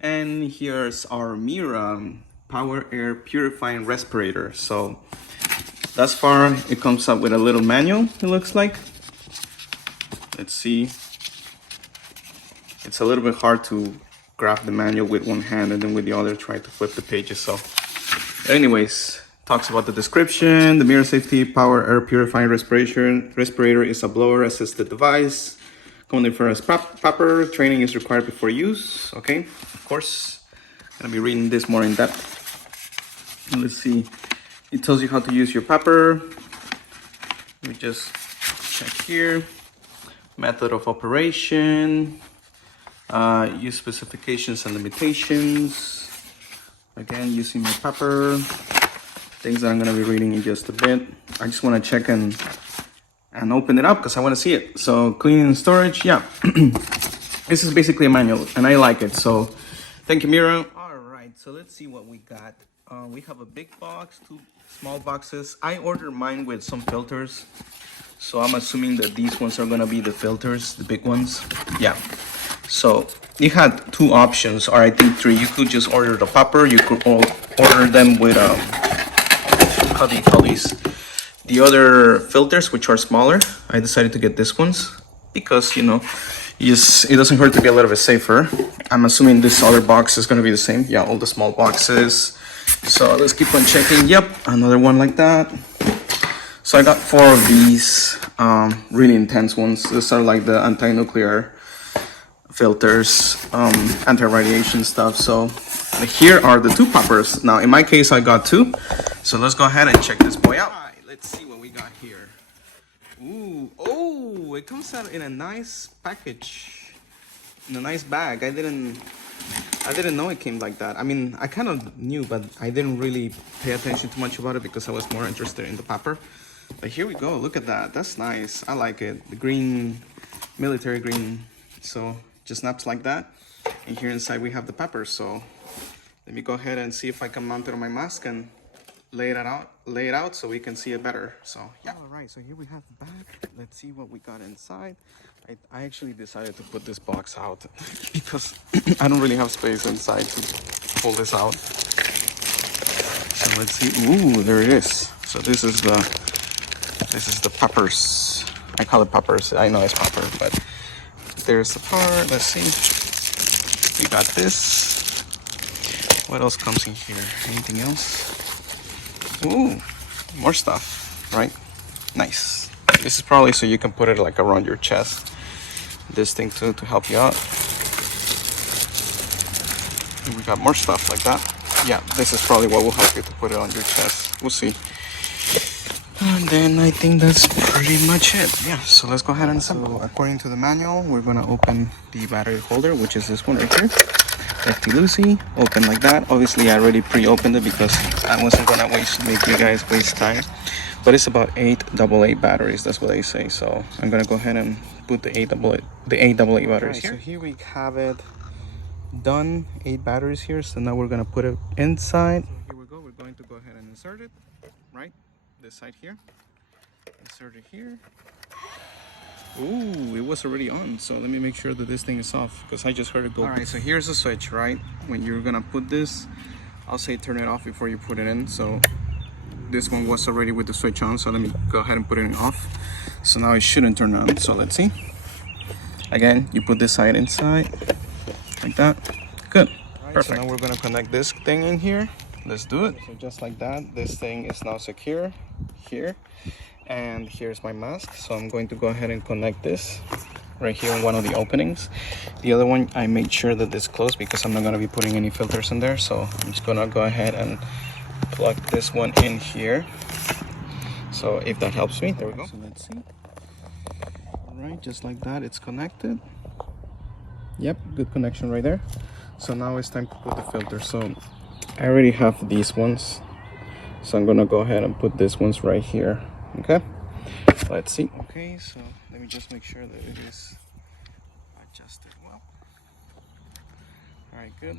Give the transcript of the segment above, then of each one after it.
And here's our MIRA Power Air Purifying Respirator. So thus far it comes up with a little manual, it looks like. Let's see. It's a little bit hard to grab the manual with one hand and then with the other try to flip the pages. So anyways, talks about the description. The MIRA Safety Power Air Purifying Respirator is a blower assisted device commonly referred as PAPR. Training is required before use. Okay, of course, I'm gonna be reading this more in depth. Let's see. It tells you how to use your PAPR. Let me just check here. Method of operation. Use specifications and limitations. Again, using my PAPR. Things that I'm gonna be reading in just a bit. I just want to check and open it up because I want to see it. So cleaning and storage, yeah. This is basically a manual and I like it. So thank you, MIRA. All right, so let's see what we got. We have a big box, 2 small boxes. I ordered mine with some filters. So I'm assuming that these ones are gonna be the filters, the big ones. Yeah. So you had 2 options, or I think 3. You could just order the PAPR. You could order them with how do you call these? The other filters, which are smaller. I decided to get this ones because, you know, it doesn't hurt to be a little bit safer. I'm assuming this other box is going to be the same. Yeah, all the small boxes. So let's keep on checking. Yep, another one like that. So I got 4 of these really intense ones. These are like the anti-nuclear filters, anti-radiation stuff. So here are the 2 PAPRs. Now in my case I got 2. So let's go ahead and check this boy out. All right, let's see what we got here. Ooh, oh, it comes out in a nice package, in a nice bag. I didn't know it came like that. I mean, I kind of knew, but I didn't really pay attention too much about it because I was more interested in the PAPR. But here we go. Look at that. That's nice. I like it. The green, military green. So just snaps like that. And here inside we have the PAPR. So let me go ahead and see if I can mount it on my mask and lay it out so we can see it better. So yeah. All right, so here we have the bag. Let's see what we got inside. I actually decided to put this box out because I don't really have space inside to pull this out. So let's see. Ooh, there it is. So this is the PAPRs. I call it PAPRs. I know it's PAPR, but there's the part. Let's see. We got this. What else comes in here? Anything else? Ooh, more stuff, right? Nice. This is probably so you can put it like around your chest. This thing too to help you out. And we got more stuff like that. Yeah, this is probably what will help you to put it on your chest. We'll see. And then I think that's pretty much it. Yeah, so let's go ahead and assemble. So according to the manual, we're gonna open the battery holder, which is this one right here. Lefty loosey, open like that. Obviously I already pre-opened it because I wasn't gonna make you guys waste time. But it's about 8 AA batteries, that's what they say. So I'm gonna go ahead and put the 8 AA batteries here. So here we have it done, 8 batteries here. So now we're gonna put it inside. So here we go, we're going to go ahead and insert it, right? This side here, insert it here. Ooh, it was already on, so let me make sure that this thing is off because I just heard it go. All right, so here's the switch, right? When you're gonna put this, I'll say turn it off before you put it in. So this one was already with the switch on, so let me go ahead and put it off. So now it shouldn't turn on, so let's see. Again, you put this side inside, like that. Good, right, perfect. So now we're gonna connect this thing in here. Let's do it. So just like that, this thing is now secure here. And here's my mask. So I'm going to go ahead and connect this right here in one of the openings. The other one, I made sure that this closed because I'm not gonna be putting any filters in there. So I'm just gonna go ahead and plug this one in here. So if that helps me, there we go. So let's see. All right, just like that, it's connected. Yep, good connection right there. So now it's time to put the filter. So I already have these ones. So I'm gonna go ahead and put these ones right here. Okay, let's see. Okay, so let me just make sure that it is adjusted well. All right, good.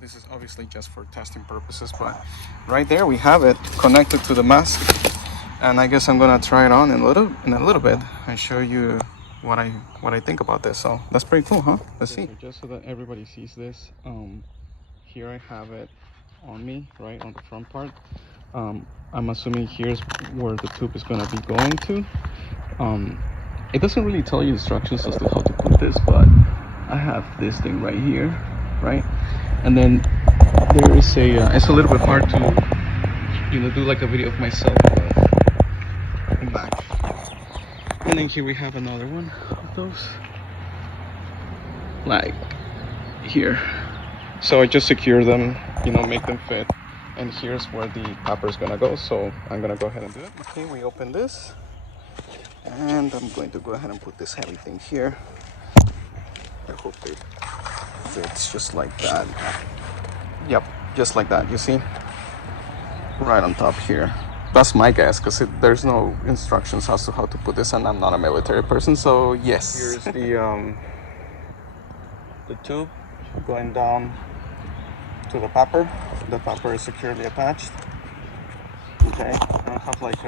This is obviously just for testing purposes, but right there we have it connected to the mask. And I guess I'm gonna try it on in a little bit and show you what I think about this. So that's pretty cool, huh? Let's see. So just so that everybody sees this, here I have it on me, right on the front part. I'm assuming here's where the tube is gonna be going to. It doesn't really tell you instructions as to how to put this, but I have this thing right here, right? And then there is a, it's a little bit hard to, do like a video of myself back. And then here we have another one of those, like here. So I just secure them, make them fit. And here's where the PAPR is gonna go. So I'm gonna go ahead and do it. Okay, we open this. And I'm going to go ahead and put this heavy thing here. I hope it fits just like that. Yep, just like that, you see? Right on top here. That's my guess, because there's no instructions as to how to put this, and I'm not a military person, so yes. Here's the tube going down to the PAPR. The PAPR is securely attached. Okay, I don't have like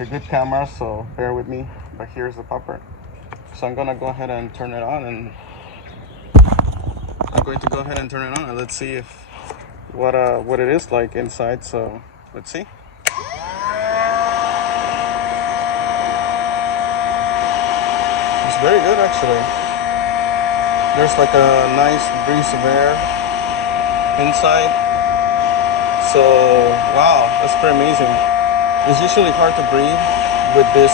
a good camera, so bear with me, but here's the PAPR. So I'm gonna go ahead and turn it on, and let's see if what it is like inside. So let's see. It's very good, actually. There's like a nice breeze of air inside. So wow, that's pretty amazing. It's usually hard to breathe with these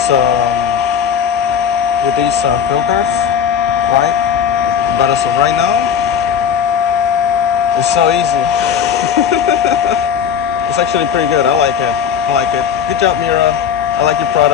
filters, right? But as of right now, it's so easy. It's actually pretty good. I like it. Good job, MIRA. I like your product.